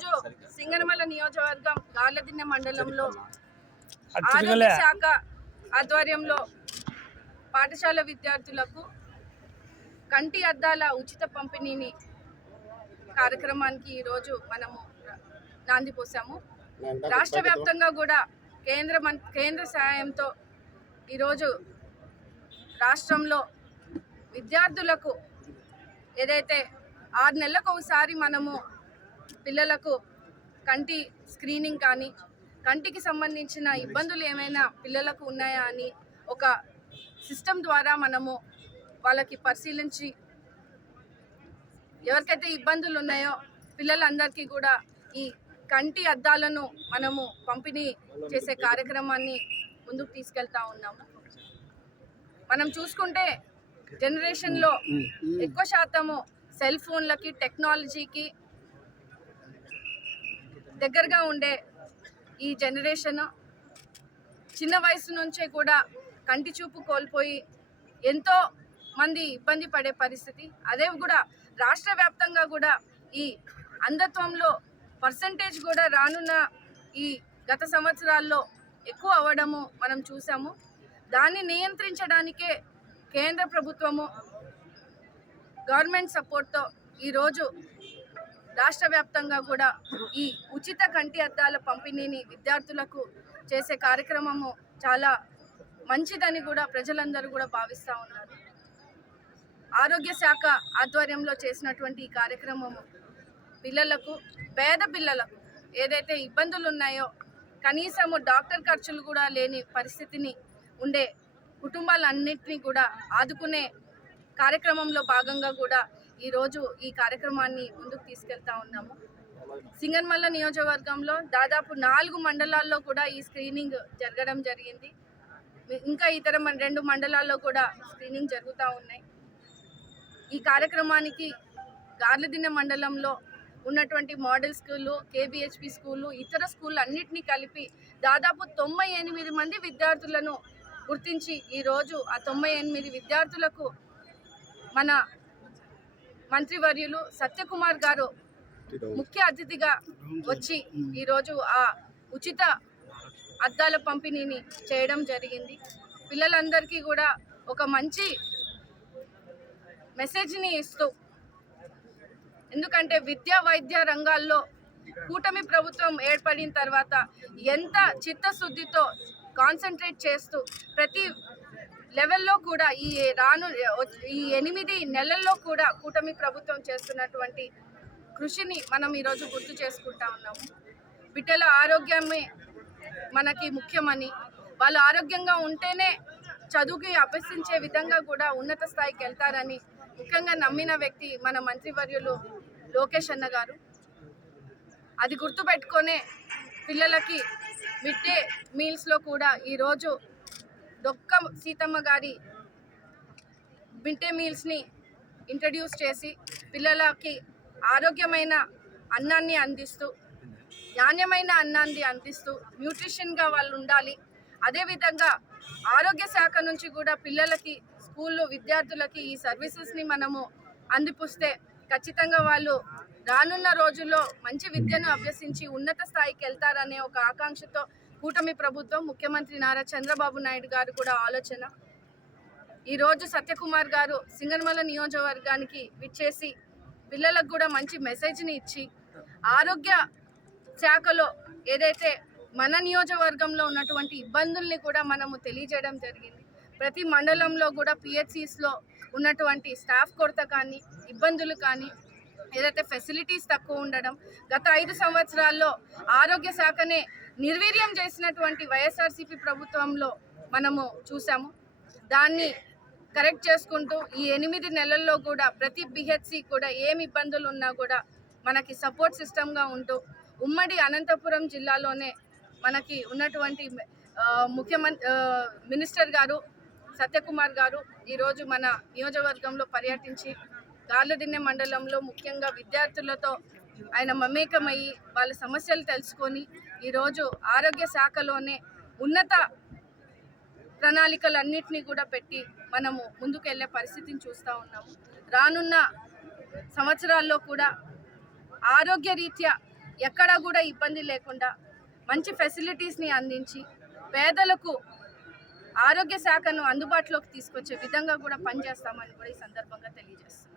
ఈరోజు సింగనమల నియోజకవర్గం గార్లదిన్నె మండలంలో ఆరోగ్య శాఖ ఆధ్వర్యంలో పాఠశాల విద్యార్థులకు కంటి అద్దాల ఉచిత పంపిణీని కార్యక్రమానికి ఈరోజు మనము నాంది పోసాము. రాష్ట్ర వ్యాప్తంగా కూడా కేంద్ర కేంద్ర సహాయంతో ఈరోజు రాష్ట్రంలో విద్యార్థులకు ఏదైతే ఆరు నెలలకు ఒకసారి మనము పిల్లలకు కంటి స్క్రీనింగ్ కానీ కంటికి సంబంధించిన ఇబ్బందులు ఏమైనా పిల్లలకు ఉన్నాయా అని ఒక సిస్టమ్ ద్వారా మనము వాళ్ళకి పరిశీలించి ఎవరికైతే ఇబ్బందులు ఉన్నాయో పిల్లలందరికీ కూడా ఈ కంటి అద్దాలను మనము పంపిణీ చేసే కార్యక్రమాన్ని ముందుకు తీసుకెళ్తా ఉన్నాము మనం చూసుకుంటే జనరేషన్లో ఎక్కువ శాతము సెల్ ఫోన్లకి టెక్నాలజీకి దగ్గరగా ఉండే ఈ జనరేషన్ చిన్న వయసు నుంచే కూడా కంటి చూపు కోల్పోయి ఎంతో మంది ఇబ్బంది పడే పరిస్థితి. అదే కూడా రాష్ట్ర వ్యాప్తంగా కూడా ఈ అంధత్వంలో పర్సంటేజ్ కూడా రానున్న ఈ గత సంవత్సరాల్లో ఎక్కువ అవ్వడము మనం చూసాము. దాన్ని నియంత్రించడానికే కేంద్ర ప్రభుత్వము గవర్నమెంట్ సపోర్ట్తో ఈరోజు రాష్ట్ర వ్యాప్తంగా కూడా ఈ ఉచిత కంటి అద్దాల పంపిణీని విద్యార్థులకు చేసే కార్యక్రమము చాలా మంచిదని కూడా ప్రజలందరూ కూడా భావిస్తూ ఉన్నారు. ఆరోగ్య శాఖ ఆధ్వర్యంలో చేసినటువంటి ఈ కార్యక్రమము పిల్లలకు పేద పిల్లలకు ఏదైతే ఇబ్బందులు ఉన్నాయో కనీసము డాక్టర్ ఖర్చులు కూడా లేని పరిస్థితిని ఉండే కుటుంబాలన్నింటినీ కూడా ఆదుకునే కార్యక్రమంలో భాగంగా కూడా ఈరోజు ఈ కార్యక్రమాన్ని ముందుకు తీసుకెళ్తా ఉన్నాము. సింగన్మల్ల నియోజకవర్గంలో దాదాపు నాలుగు మండలాల్లో కూడా ఈ స్క్రీనింగ్ జరగడం జరిగింది. ఇంకా ఇతర రెండు మండలాల్లో కూడా స్క్రీనింగ్ జరుగుతూ ఉన్నాయి. ఈ కార్యక్రమానికి గార్లదిన మండలంలో ఉన్నటువంటి మోడల్ స్కూళ్ళు కేబిహెచ్పి స్కూళ్ళు ఇతర స్కూళ్ళు అన్నిటినీ కలిపి దాదాపు తొంభై ఎనిమిది మంది విద్యార్థులను గుర్తించి ఈరోజు ఆ తొంభై ఎనిమిది విద్యార్థులకు మన మంత్రివర్యులు సత్యకుమార్ గారు ముఖ్య అతిథిగా వచ్చి ఈరోజు ఆ ఉచిత అద్దాల పంపిణీని చేయడం జరిగింది. పిల్లలందరికీ కూడా ఒక మంచి మెసేజ్ని ఇస్తూ ఎందుకంటే విద్యా వైద్య రంగాల్లో కూటమి ప్రభుత్వం ఏర్పడిన తర్వాత ఎంత చిత్తశుద్ధితో కాన్సన్ట్రేట్ చేస్తూ ప్రతి లెవెల్లో కూడా ఈ రాను ఈ ఎనిమిది నెలల్లో కూడా కూటమి ప్రభుత్వం చేస్తున్నటువంటి కృషిని మనం ఈరోజు గుర్తు చేసుకుంటా ఉన్నాము. బిడ్డల ఆరోగ్యమే మనకి ముఖ్యమని వాళ్ళు ఆరోగ్యంగా ఉంటేనే చదువుకి అభ్యసించే విధంగా కూడా ఉన్నత స్థాయికి వెళ్తారని ముఖ్యంగా నమ్మిన వ్యక్తి మన మంత్రివర్యులు లోకేష్ అన్న గారు. అది గుర్తుపెట్టుకొనే పిల్లలకి మిడ్ డే మీల్స్లో కూడా ఈరోజు డొక్క సీతమ్మ గారి మిడ్ డే మీల్స్ని ఇంట్రడ్యూస్ చేసి పిల్లలకి ఆరోగ్యమైన అన్నాన్ని అందిస్తూ నాణ్యమైన అన్నాన్ని అందిస్తూ న్యూట్రిషన్గా వాళ్ళు ఉండాలి. అదేవిధంగా ఆరోగ్య శాఖ నుంచి కూడా పిల్లలకి స్కూల్లో విద్యార్థులకి ఈ సర్వీసెస్ని మనము అందిపుస్తే ఖచ్చితంగా వాళ్ళు రానున్న రోజుల్లో మంచి విద్యను అభ్యసించి ఉన్నత స్థాయికి వెళ్తారనే ఒక ఆకాంక్షతో కూటమి ప్రభుత్వం ముఖ్యమంత్రి నారా చంద్రబాబు నాయుడు గారు కూడా ఆలోచన. ఈరోజు సత్యకుమార్ గారు సింగన్మల నియోజకవర్గానికి విచ్చేసి పిల్లలకు కూడా మంచి మెసేజ్ని ఇచ్చి ఆరోగ్య శాఖలో ఏదైతే మన నియోజకవర్గంలో ఉన్నటువంటి ఇబ్బందుల్ని కూడా మనము తెలియజేయడం జరిగింది. ప్రతి మండలంలో కూడా పిహెచ్సిస్లో ఉన్నటువంటి స్టాఫ్ కొరత కానీ ఇబ్బందులు కానీ ఏదైతే ఫెసిలిటీస్ తక్కువ ఉండడం గత ఐదు సంవత్సరాల్లో ఆరోగ్య శాఖనే నిర్వీర్యం చేసినటువంటి వైఎస్ఆర్సీపీ ప్రభుత్వంలో మనము చూసాము దాన్ని కరెక్ట్ చేసుకుంటూ ఈ ఎనిమిది నెలల్లో కూడా ప్రతి బిహెచ్సి కూడా ఏమి ఇబ్బందులు ఉన్నా కూడా మనకి సపోర్ట్ సిస్టమ్గా ఉంటూ ఉమ్మడి అనంతపురం జిల్లాలోనే మనకి ఉన్నటువంటి ముఖ్యమంత్రి మినిస్టర్ గారు సత్యకుమార్ గారు ఈరోజు మన నియోజకవర్గంలో పర్యటించి గార్లదిన్నె మండలంలో ముఖ్యంగా విద్యార్థులతో ఆయన మమేకమయ్యి వాళ్ళ సమస్యలు తెలుసుకొని ఈరోజు ఆరోగ్య శాఖలోనే ఉన్నత ప్రణాళికలన్నింటినీ కూడా పెట్టి మనము ముందుకెళ్ళే పరిస్థితిని చూస్తూ ఉన్నాము రానున్న సంవత్సరాల్లో కూడా ఆరోగ్య రీత్యా ఎక్కడా కూడా ఇబ్బంది లేకుండా మంచి ఫెసిలిటీస్ని అందించి పేదలకు ఆరోగ్య శాఖను అందుబాటులోకి తీసుకొచ్చే విధంగా కూడా పనిచేస్తామని కూడా ఈ సందర్భంగా తెలియజేస్తాం